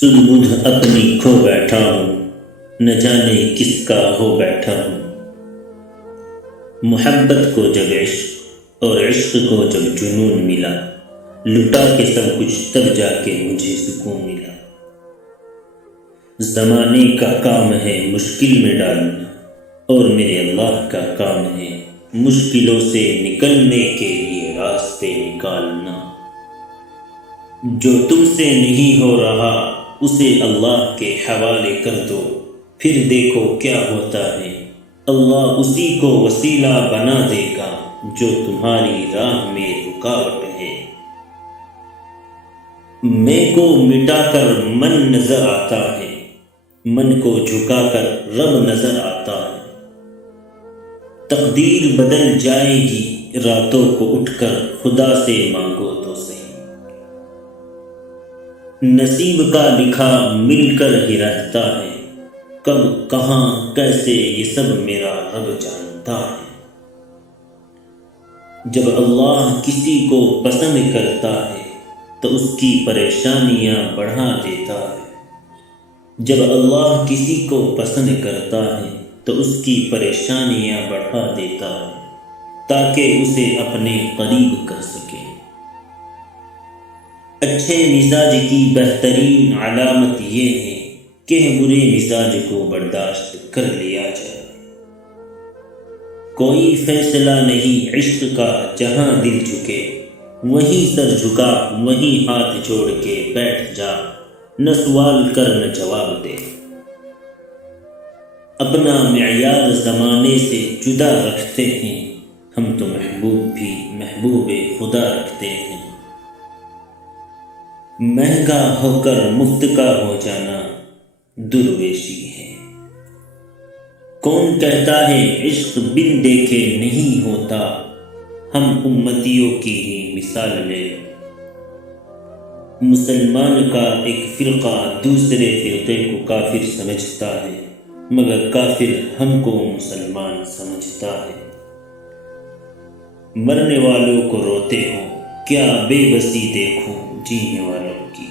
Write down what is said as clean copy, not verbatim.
سدھ بدھ اپنی کھو بیٹھا ہوں، نہ جانے کس کا ہو بیٹھا ہوں۔ محبت کو جب عشق اور عشق کو جب جنون ملا، لٹا کے سب کچھ تب جا کے مجھے سکون ملا۔ زمانے کا کام ہے مشکل میں ڈالنا، اور میرے اللہ کا کام ہے مشکلوں سے نکلنے کے لیے راستے نکالنا۔ جو تم سے نہیں ہو رہا اسے اللہ کے حوالے کر دو، پھر دیکھو کیا ہوتا ہے۔ اللہ اسی کو وسیلہ بنا دے گا جو تمہاری راہ میں رکاوٹ ہے۔ میں کو مٹا کر من نظر آتا ہے، من کو جھکا کر رب نظر آتا ہے۔ تقدیر بدل جائے گی راتوں کو اٹھ کر خدا سے مانگو تو صحیح۔ نصیب کا لکھا مل کر ہی رہتا ہے، کب کہاں کیسے یہ سب میرا رب جانتا ہے۔ جب اللہ کسی کو پسند کرتا ہے تو اس کی پریشانیاں بڑھا دیتا ہے۔ جب اللہ کسی کو پسند کرتا ہے تو اس کی پریشانیاں بڑھا دیتا ہے تاکہ اسے اپنے قریب کر سکے۔ اچھے مزاج کی بہترین علامت یہ ہے کہ برے مزاج کو برداشت کر لیا جائے۔ کوئی فیصلہ نہیں عشق کا جہاں دل جھکے، وہیں سر جھکا وہیں ہاتھ جوڑ کے بیٹھ جا، نہ سوال کر نہ جواب دے۔ اپنا معیار زمانے سے جدا رکھتے ہیں، ہم تو محبوب بھی محبوب خدا رکھتے ہیں۔ مہنگا ہو کر مفت کا ہو جانا درویشی ہے۔ کون کہتا ہے عشق بن دیکھے نہیں ہوتا، ہم امتیوں کی ہی مثال لے۔ مسلمان کا ایک فرقہ دوسرے فرقے کو کافر سمجھتا ہے، مگر کافر ہم کو مسلمان سمجھتا ہے۔ مرنے والوں کو روتے ہو، کیا بے بسی دیکھو جینے والوں کی۔